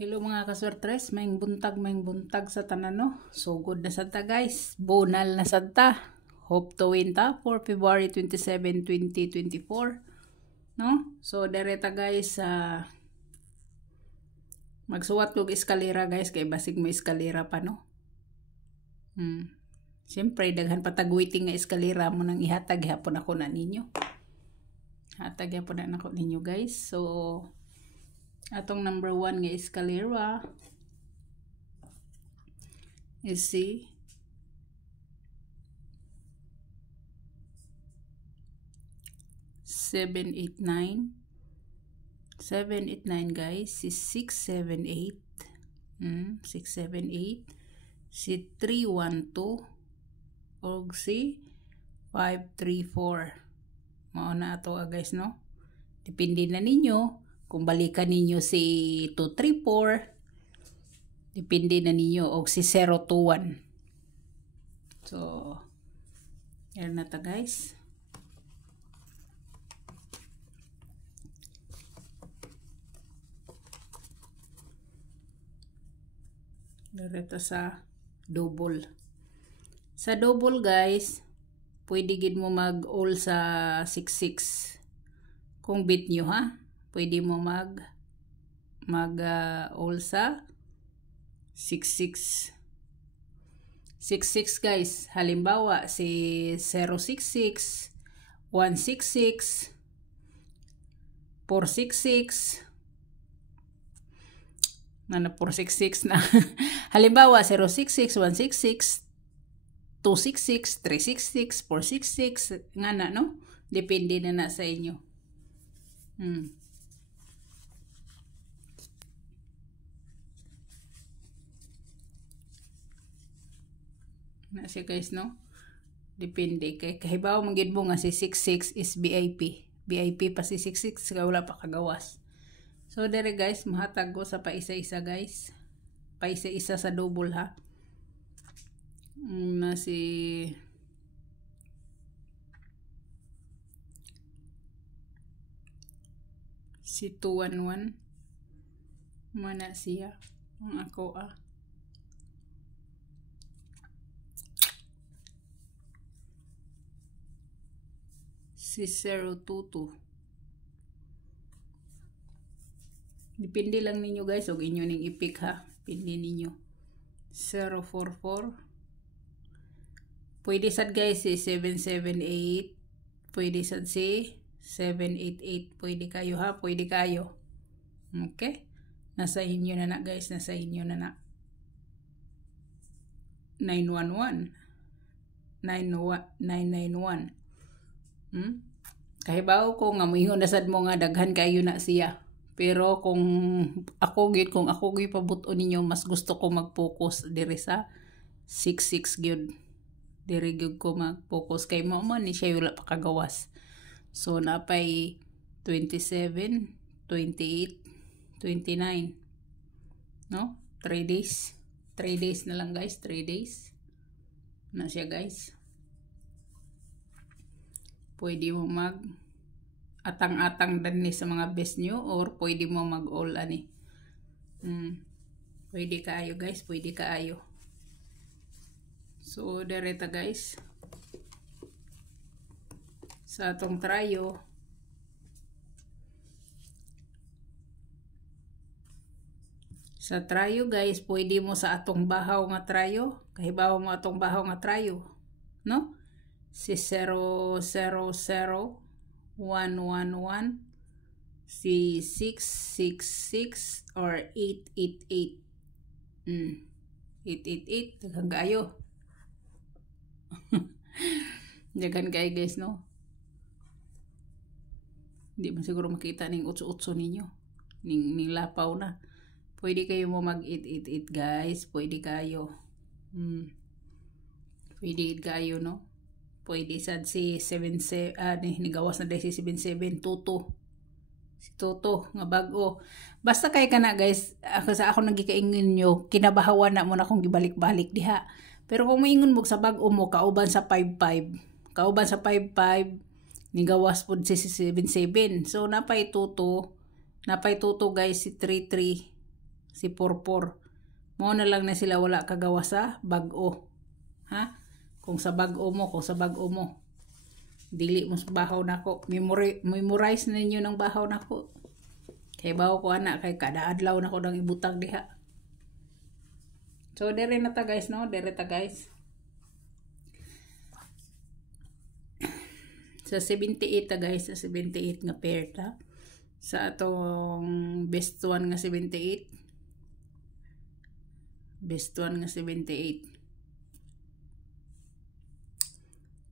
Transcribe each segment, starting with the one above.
Hello mga kaswertres, maing buntag sa tanan no. So good na santa guys, bonal na santa. Hope to win ta for February 27, 2024. No? So dereta guys, magsuwat kog eskalera guys, kay basig mo eskalera pa no. Siyempre daghan patagwiting nga eskalera mo nang ihatag hapon ako na ninyo. Hatag hapon na ako ninyo guys. So atong number 1 nga eskalera is si 789. 789 guys, si 678. 678. Si 312 og si 534. Mao na ato guys no. Depende na ninyo kung balikan ninyo si 234, depende na ninyo, o si 021. So, yan na ta guys. Direta sa double. Sa double guys, pwede gid mo mag-all sa 66. Kung beat nyo ha. Pwede mo all sa 66. 66 guys. Halimbawa si 066, 166, 466. Nana 466 na. Halimbawa 066, 166, 266, 366, 466 nga na no. Depende na sa inyo. Na siya guys no. Depende kay kahibaw manggid mo nga si 66 is VIP. VIP pa si 66 kay wala pa kagawas. So dire guys, mahatag ko sa paisa-isa guys. Paisa-isa sa double ha. Na si 211 mana siya ang ako si 022. Depende lang ninyo guys og inyo ning i-pick ha. Pindi ninyo. 044. Pwede sad guys si 778. Pwede sad si 788. Pwede kayo ha. Pwede kayo. Okay? Nasa inyo na guys. Nasa inyo na 911. 991. Kahibaw ko nga moingon na sad mo nga daghan kayo na siya. Pero kung ako gid pabuton ninyo, mas gusto ko mag-focus dire sa 66 gyud. Dire gyud ko mag-focus kay mo man ni siya wala pa kagawas. So napay 27, 28, 29. No? 3 days. 3 days na lang guys, 3 days. Na siya guys. Pwede mo atang-atang dan ni sa mga best nyo or pwede mo mag-all ani. Pwede kaayo guys, pwede kaayo. So direta guys. Sa atong trayo. Sa trayo guys, pwede mo sa atong bahaw nga trayo. Kahibaw mo atong bahaw nga trayo. No? Si 000 111, si 666 or 888. 888 daghang kaayo. Daghan kaayo guys no. Hindi man siguro makita ning utso-utso ninyo. Ning lapaw na. Pwede kayo mo mag 888 guys, pwede kayo. Pwede kayo no. Pwede sad si 77 nigawas na dahil si 77 Tuto. Si Tuto nga bago. Basta kay kana guys, ako nagikaingon nyo, kinabahawan na mo na kung gibalik-balik diha. Pero kung moingon mo sa bago mo kauban sa 55. Kauban sa 55 nigawas pud si 77. So napay Tuto guys si 33. si Purpur. Mo na lang na sila wala kagawa sa bag-o. Ha? Kung sa bag-o mo, dili mo sa bahaw nako. Memorize na ninyo ng bahaw nako. Kay bahaw ko ana kay kada adlaw nako nang ibutang diha. So dere na ta guys, no? Dere ta guys. Sa 78 ta guys, sa 78 nga pair ta. Sa atong best one nga 78. Best one nga 78.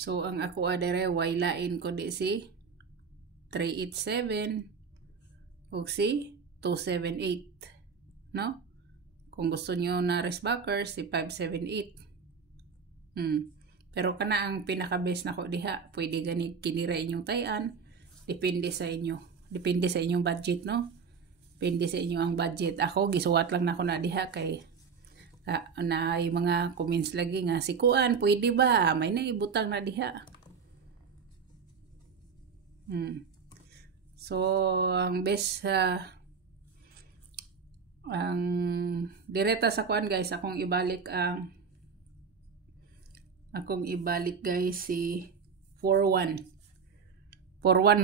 So ang ako adere waylain ko di si 387 ug si 278, no? Kung gusto nyo na resbacker si 578. Pero kana ang pinaka-best nako diha, pwede ganit kinira inyong tayan, depende sa inyo. Depende sa inyong budget, no? Depende sa inyo ang budget. Ako gisuwat lang nako na diha kay na yung mga comments lagi nga si kuan pwede ba may naibutang na diha. So ang best ang direta sa kuan guys, akong ibalik guys si 41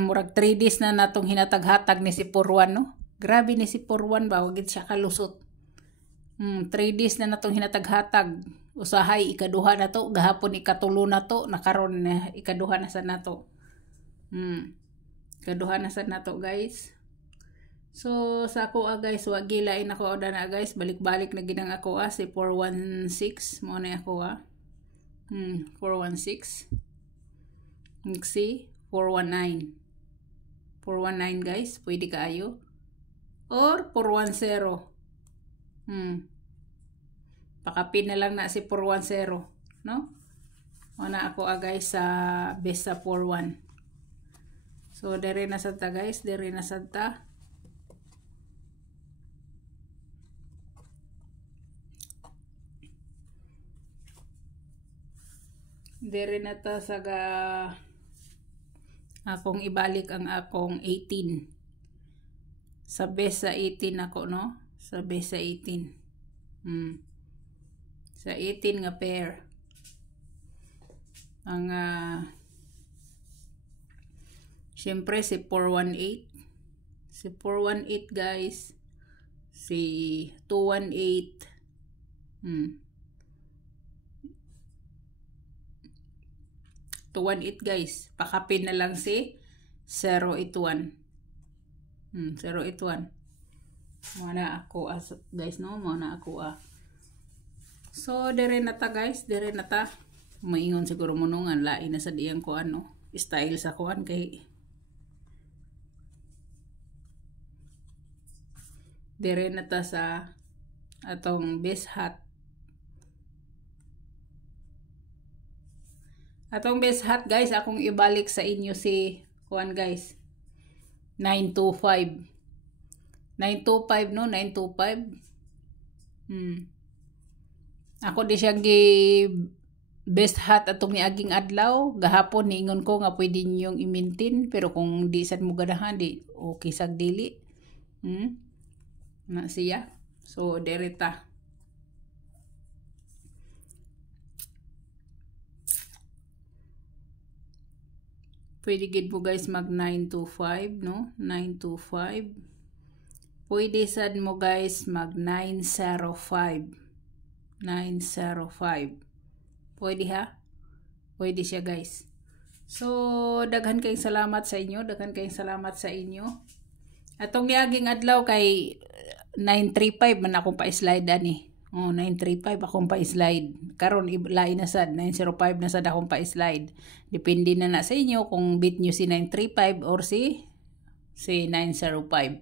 murag 3 days na natong hinatag-hatag ni si 41, no? Grabe ni si 41 ba, wagid siya kalusot. 3 days na natong hinatag-hatag. Usahay ikaduha na to, gahapon ikatulo na to, nakaron na ikaduha na sa nato. Ikaduha na sa nato guys. So sa ako guys, wag gilain ako oda na guys, balik-balik na ginang ako si 416 mo na ako 416. Si 419. 419 guys, pwede kaayo. Or 410. Pakapin na lang na si 410, no? Una ako guys sa best sa 41. So dere na sa ta guys, dere na sa ta. Dere na ta sa akong ibalik ang akong 18. Sa best sa 18 ako, no? Sa best sa 18. Sa 18 nga pair. Ang syempre si 418. Si 418 guys. Si 218. 218 guys. Pakapin na lang si 081. 081. Muna ako guys, no? Muna ako So dere na ta guys, dere na ta. Maingon siguro mo nung lain na sa diyang ko style sa kuan kay dere na ta sa atong best hat. Atong best hat guys, akong ibalik sa inyo si kuan guys. 925. 925, no? 925. Ako di siya best hat atong niaging adlaw. Gahapon niingon ko nga pwede ninyong i-maintain, pero kung di sad mo ganahan, di okay sag dili. Na siya. So dereta. Pwede gid mo guys mag 925, no? 925. Pwede sad mo guys mag 905. 905. Pwede ha? Pwede siya guys. So daghan kayong salamat sa inyo, daghan kayong salamat sa inyo. Atong niaging adlaw kay 935 man akong pa-slide ani. 935 akong pa-slide. Karon lain na sad 905 na sad akong pa-slide. Depende na sa inyo kung bit nyo si 935 or si 905.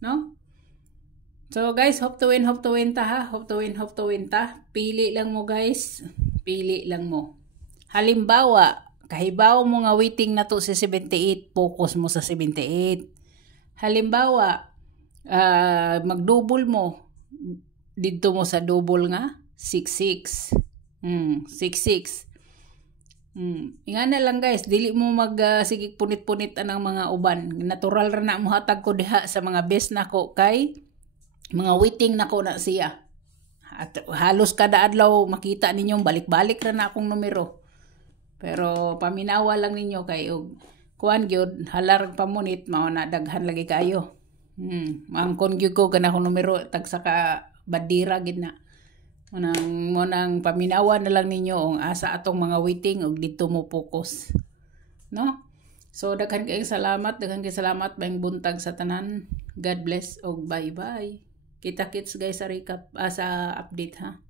No? So guys, hope to win ta ha. Hope to win ta. Pili lang mo guys. Pili lang mo. Halimbawa, kahibaw mo nga waiting na to si 78, focus mo sa 78. Halimbawa, mag-double mo. Dito mo sa double nga 66. 66. Ingan na lang guys, dili mo sige punit-punit anang mga uban. Natural ra na mo hatag ko diha sa mga best nako kay mga waiting na ko na siya. At halos kada adlaw makita ninyong balik-balik ra na akong numero. Pero paminawa lang ninyo kay og kuan gyud halar pamunit mao na daghan lagi kayo. Mangkon gyud ko kana akong numero tag sa ka badira gid na. Munang paminawa na lang ninyo ang asa atong mga waiting og dito mo focus. No? So daghan kay salamat maayong buntag sa tanan. God bless og bye-bye. Kita-kits guys sa recap sa update ha.